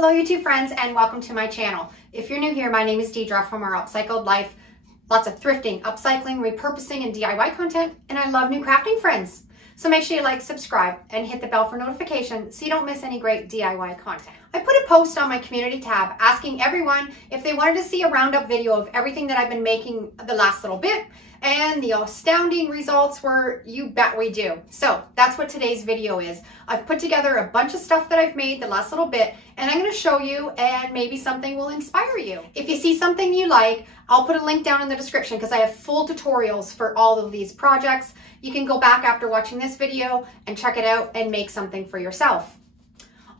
Hello YouTube friends and welcome to my channel. If you're new here, my name is Deidre from our Upcycled life. Lots of thrifting, upcycling, repurposing, and DIY content, and I love new crafting friends. So make sure you like, subscribe, and hit the bell for notification so you don't miss any great DIY content. I put a post on my community tab asking everyone if they wanted to see a roundup video of everything that I've been making the last little bit, and the astounding results were, you bet we do. So that's what today's video is. I've put together a bunch of stuff that I've made the last little bit, and I'm going to show you, and maybe something will inspire you. If you see something you like, I'll put a link down in the description because I have full tutorials for all of these projects. You can go back after watching this video and check it out and make something for yourself.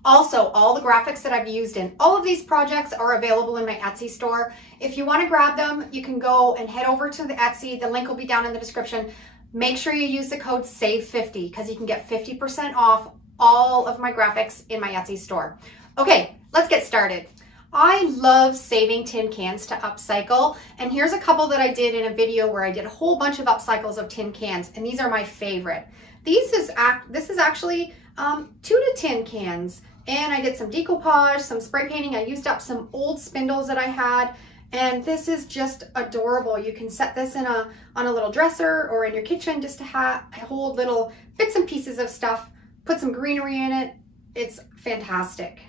Also, all the graphics that I've used in all of these projects are available in my Etsy store. If you want to grab them, you can go and head over to the Etsy. The link will be down in the description. Make sure you use the code SAVE50 because you can get 50% off all of my graphics in my Etsy store. Okay, let's get started. I love saving tin cans to upcycle, and here's a couple that I did in a video where I did a whole bunch of upcycles of tin cans, and these are my favorite. This is actually 2 to tin cans, and I did some decoupage, some spray painting. I used up some old spindles that I had, and this is just adorable. You can set this on a little dresser or in your kitchen just to hold little bits and pieces of stuff, put some greenery in it. It's fantastic.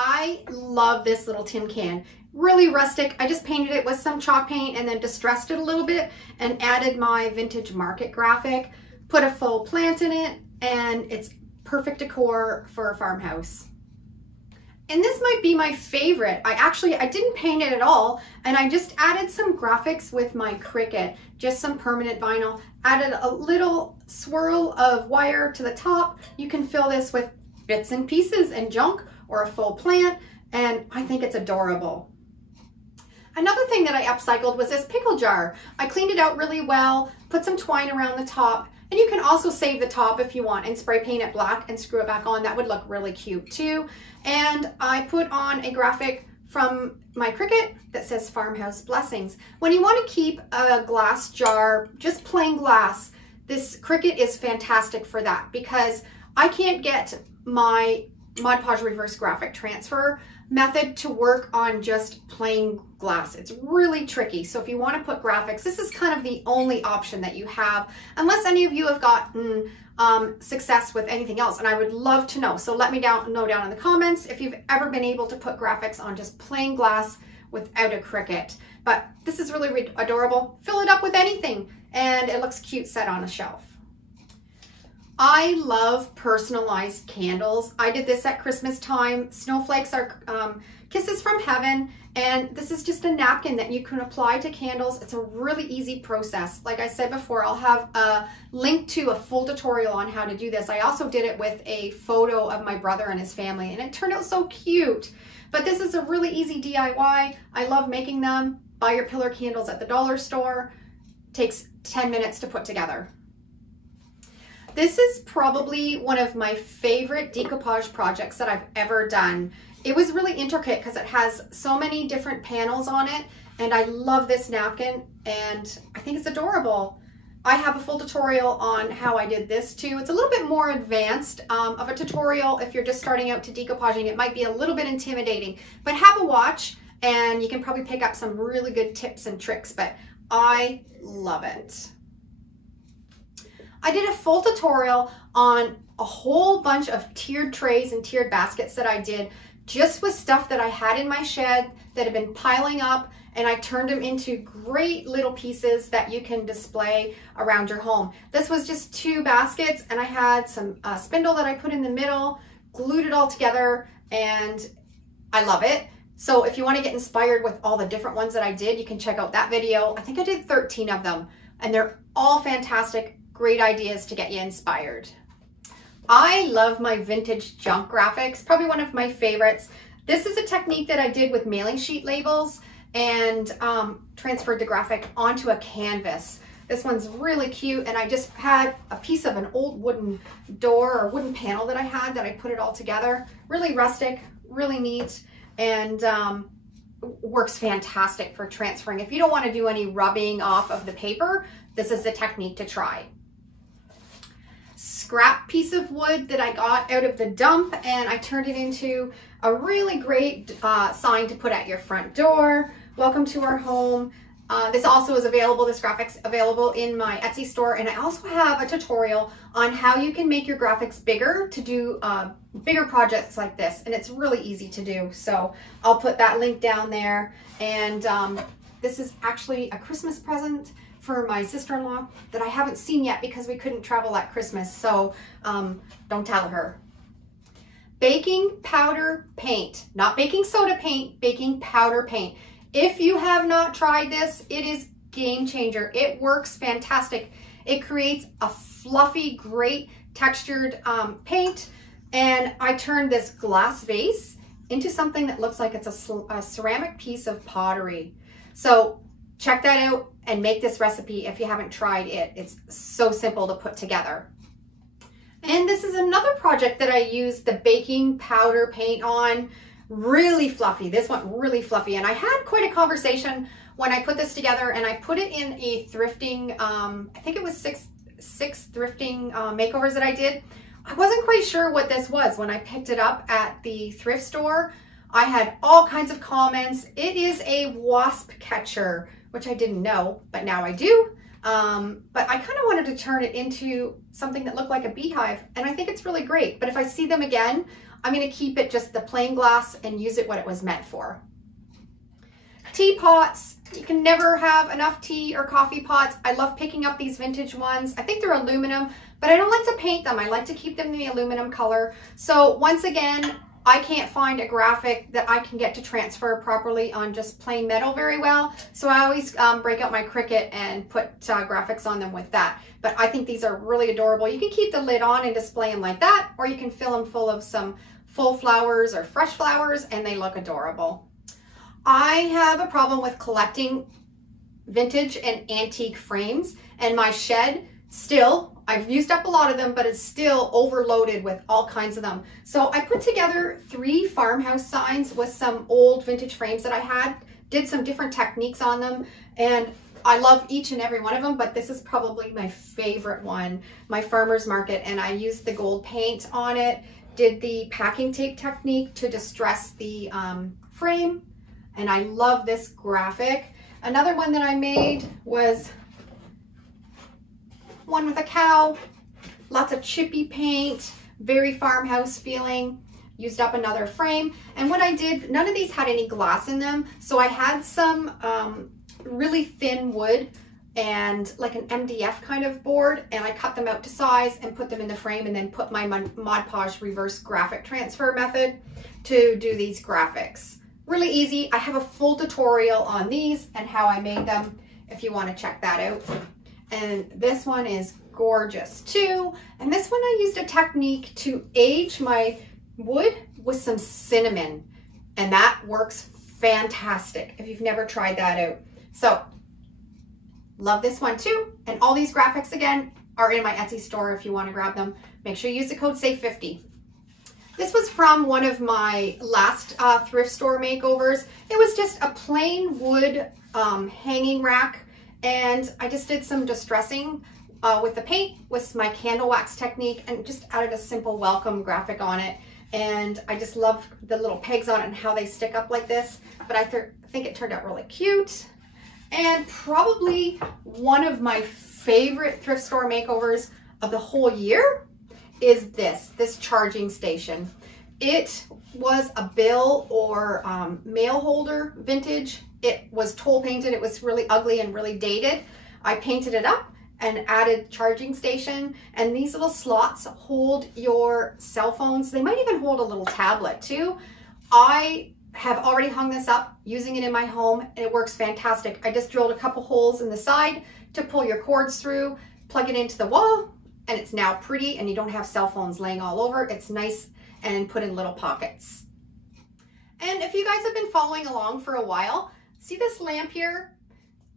I love this little tin can. Really rustic. I just painted it with some chalk paint and then distressed it a little bit and added my vintage market graphic, put a faux plant in it, and it's perfect decor for a farmhouse. And this might be my favorite. I didn't paint it at all, and I just added some graphics with my Cricut, just some permanent vinyl, added a little swirl of wire to the top. You can fill this with bits and pieces and junk or a faux plant, and I think it's adorable. Another thing that I upcycled was this pickle jar. I cleaned it out really well, put some twine around the top, and you can also save the top if you want and spray paint it black and screw it back on. That would look really cute too. And I put on a graphic from my Cricut that says Farmhouse Blessings. When you want to keep a glass jar, just plain glass, this Cricut is fantastic for that because I can't get my Mod Podge reverse graphic transfer method to work on just plain glass. It's really tricky. So if you want to put graphics, this is kind of the only option that you have, unless any of you have gotten success with anything else, and I would love to know. So let me know down in the comments if you've ever been able to put graphics on just plain glass without a Cricut. But this is really adorable. Fill it up with anything and it looks cute set on a shelf. I love personalized candles. I did this at Christmas time. Snowflakes are kisses from heaven, and this is just a napkin that you can apply to candles. It's a really easy process. Like I said before, I'll have a link to a full tutorial on how to do this. I also did it with a photo of my brother and his family, and it turned out so cute. But this is a really easy DIY. I love making them. Buy your pillar candles at the dollar store. Takes 10 minutes to put together. This is probably one of my favorite decoupage projects that I've ever done. It was really intricate because it has so many different panels on it, and I love this napkin and I think it's adorable. I have a full tutorial on how I did this too. It's a little bit more advanced of a tutorial. If you're just starting out to decoupaging, it might be a little bit intimidating, but have a watch and you can probably pick up some really good tips and tricks, but I love it. I did a full tutorial on a whole bunch of tiered trays and tiered baskets that I did just with stuff that I had in my shed that had been piling up, and I turned them into great little pieces that you can display around your home. This was just 2 baskets, and I had some spindle that I put in the middle, glued it all together, and I love it. So if you want to get inspired with all the different ones that I did, you can check out that video. I think I did 13 of them, and they're all fantastic. Great ideas to get you inspired. I love my vintage junk graphics, probably one of my favorites. This is a technique that I did with mailing sheet labels and transferred the graphic onto a canvas. This one's really cute, and I just had a piece of an old wooden door or wooden panel that I had that I put it all together. Really rustic, really neat, and works fantastic for transferring. If you don't want to do any rubbing off of the paper, this is the technique to try. scrap piece of wood that I got out of the dump, and I turned it into a really great sign to put at your front door. Welcome to our home. This also is available, this graphic's available in my Etsy store, and I also have a tutorial on how you can make your graphics bigger to do bigger projects like this, and it's really easy to do. So I'll put that link down there. And this is actually a Christmas present for my sister-in-law that I haven't seen yet because we couldn't travel at Christmas, so don't tell her. Baking powder paint, not baking soda paint, baking powder paint. If you have not tried this, it is game changer. It works fantastic. It creates a fluffy, great textured paint, and I turned this glass vase into something that looks like it's a ceramic piece of pottery. So check that out and make this recipe if you haven't tried it. It's so simple to put together. And this is another project that I used the baking powder paint on. Really fluffy. This one really fluffy. And I had quite a conversation when I put this together, and I put it in a thrifting, I think it was six thrifting makeovers that I did. I wasn't quite sure what this was when I picked it up at the thrift store. I had all kinds of comments. It is a wasp catcher, which I didn't know, but now I do. But I kind of wanted to turn it into something that looked like a beehive, and I think it's really great. But if I see them again, I'm going to keep it just the plain glass and use it what it was meant for. Teapots. You can never have enough tea or coffee pots. I love picking up these vintage ones. I think they're aluminum, but I don't like to paint them. I like to keep them in the aluminum color. So once again, I can't find a graphic that I can get to transfer properly on just plain metal very well. So I always break out my Cricut and put graphics on them with that. But I think these are really adorable. You can keep the lid on and display them like that, or you can fill them full of some full flowers or fresh flowers, and they look adorable. I have a problem with collecting vintage and antique frames, and my shed still, I've used up a lot of them, but it's still overloaded with all kinds of them. So I put together 3 farmhouse signs with some old vintage frames that I had, did some different techniques on them, and I love each and every one of them, but this is probably my favorite one, my farmer's market, and I used the gold paint on it, did the packing tape technique to distress the frame, and I love this graphic. Another one that I made was one with a cow, lots of chippy paint, very farmhouse feeling. Used up another frame. And what I did, none of these had any glass in them, so I had some really thin wood and like an MDF kind of board, and I cut them out to size and put them in the frame, and then put my Mod Podge reverse graphic transfer method to do these graphics. Really easy. I have a full tutorial on these and how I made them if you want to check that out. And this one is gorgeous too. And this one I used a technique to age my wood with some cinnamon, and that works fantastic if you've never tried that out. So love this one too. And all these graphics again are in my Etsy store if you want to grab them. Make sure you use the code SAVE50. This was from one of my last thrift store makeovers. It was just a plain wood hanging rack, and I just did some distressing with the paint with my candle wax technique, and just added a simple welcome graphic on it. And I just love the little pegs on it and how they stick up like this, but I think it turned out really cute. And probably one of my favorite thrift store makeovers of the whole year is this charging station. It was a bill or mail holder vintage. It was toll painted. It was really ugly and really dated. I painted it up and added charging station, and these little slots hold your cell phones. They might even hold a little tablet too. I have already hung this up using it in my home, and it works fantastic. I just drilled a couple holes in the side to pull your cords through, plug it into the wall, and it's now pretty, and you don't have cell phones laying all over. It's nice and put in little pockets. And if you guys have been following along for a while, see this lamp here?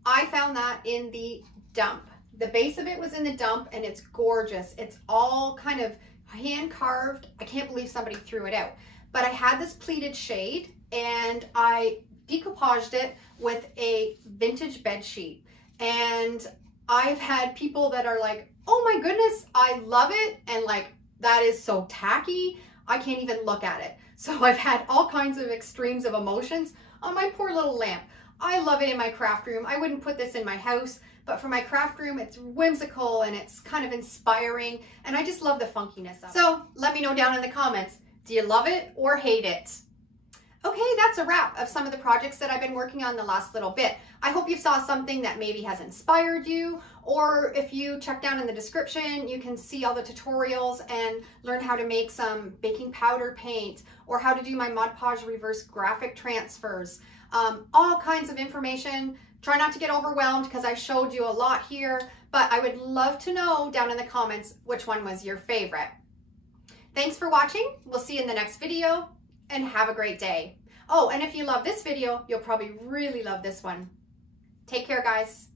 I found that in the dump. The base of it was in the dump, and it's gorgeous. It's all kind of hand carved. I can't believe somebody threw it out. But I had this pleated shade, and I decoupaged it with a vintage bed sheet. And I've had people that are like, Oh my goodness, I love it. And like, that is so tacky. I can't even look at it. So I've had all kinds of extremes of emotions on my poor little lamp. I love it in my craft room. I wouldn't put this in my house, but for my craft room, it's whimsical and it's kind of inspiring. And I just love the funkiness of it. So let me know down in the comments, do you love it or hate it? Okay, that's a wrap of some of the projects that I've been working on the last little bit. I hope you saw something that maybe has inspired you, or if you check down in the description, you can see all the tutorials and learn how to make some baking powder paint, or how to do my Mod Podge reverse graphic transfers. All kinds of information. Try not to get overwhelmed because I showed you a lot here, but I would love to know down in the comments which one was your favorite. Thanks for watching. We'll see you in the next video. And have a great day. Oh, and if you love this video, you'll probably really love this one. Take care, guys.